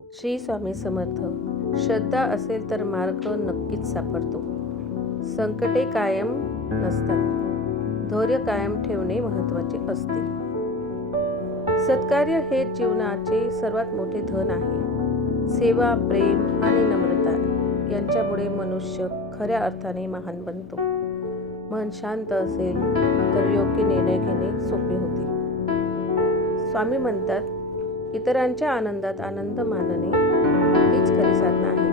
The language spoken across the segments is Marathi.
श्री स्वामी समर्थ. श्रद्धा असेल तर मार्ग नक्कीच सापडतो. संकटे कायम नसतात. धैर्य कायम ठेवणे महत्त्वाचे असते. सत्कार्य हे जीवनाचे सर्वात मोठे धन आहे. सेवा, प्रेम आणि नम्रता यांच्यामुळे मनुष्य खऱ्या अर्थाने महान बनतो. मन शांत असेल तर योग्य निर्णय घेणे सोपे होते. स्वामी म्हणतात, इतरांच्या आनंदात आनंद मानणे हीच खरी साधना आहे.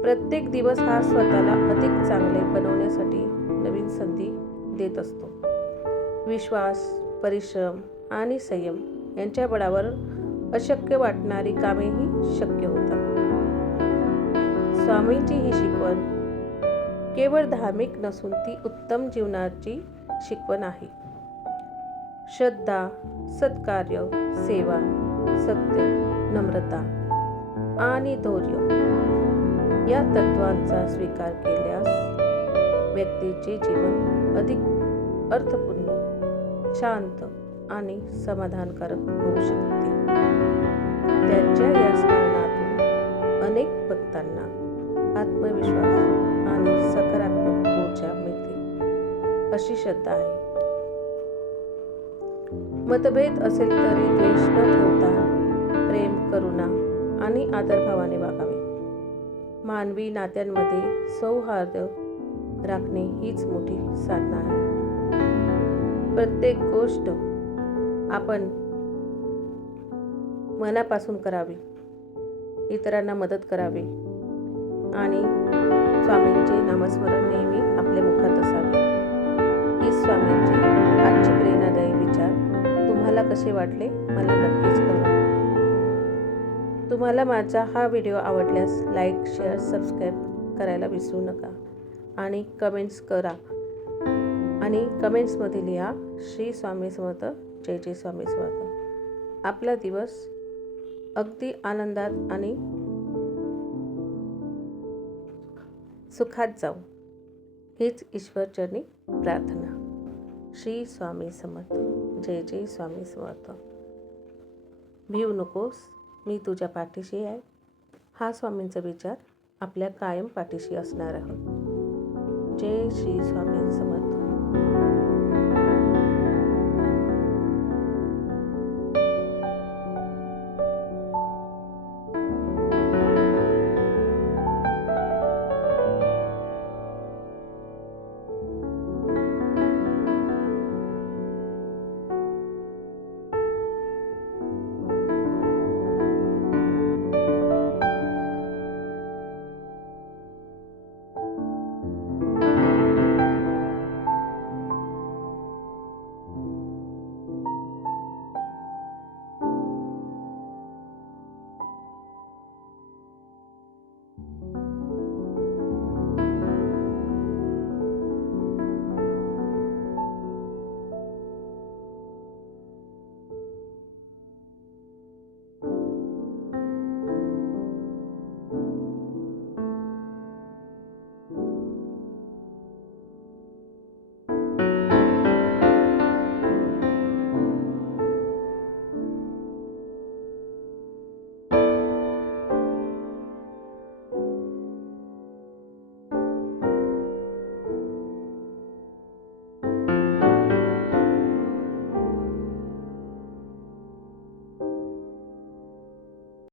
प्रत्येक दिवस हा स्वतःला अधिक चांगले बनवण्यासाठी नवीन संधी देत असतो. विश्वास, परिश्रम आणि संयम यांच्या बळावर अशक्य वाटणारी कामेही शक्य होतात. स्वामींची ही शिकवण केवळ धार्मिक नसून ती उत्तम जीवनाची शिकवण आहे. श्रद्धा, सत्कार्य, सेवा, सत्य, नम्रता आणि धैर्य या तत्वांचा स्वीकार केल्यास व्यक्तीचे जीवन अधिक अर्थपूर्ण, शांत आणि समाधानकारक होऊ शकते. त्यांच्या या स्मरणातून अनेक भक्तांना आत्मविश्वास आणि सकारात्मक ऊर्जा मिळते अशी श्रद्धा आहे. मतभेद असेल तरी द्वेष न ठेवता प्रेम, करुणा आणि आदरभावाने वागावे. मानवी नात्यांमध्ये सौहार्द राखणे हीच मोठी साधना आहे. प्रत्येक गोष्ट आपण मनापासून करावी, इतरांना मदत करावी आणि स्वामींचे नामस्मरण नेहमी आपल्या मुखात असावे. ही स्वामींची आजची प्रेरणादायी विचार तुम्हाला कसे वाटले मला नक्कीच कळवा. तुम्हाला माझा हा व्हिडिओ आवडल्यास लाईक, शेअर, सबस्क्राईब करायला विसरू नका आणि कमेंट्स करा. आणि कमेंट्समध्ये लिहा श्री स्वामी समर्थ, जय जय स्वामी समर्थ. आपला दिवस अगदी आनंदात आणि सुखात जाऊ हीच ईश्वरचरणी प्रार्थना. श्री स्वामी समर्थ, जय जय स्वामी समर्थ. भिवू नकोस, मी तुझ्या पाठीशी आहे. हा स्वामींचा विचार आपल्या कायम पाठीशी असणार आहोत. जय श्री स्वामी समर्थ.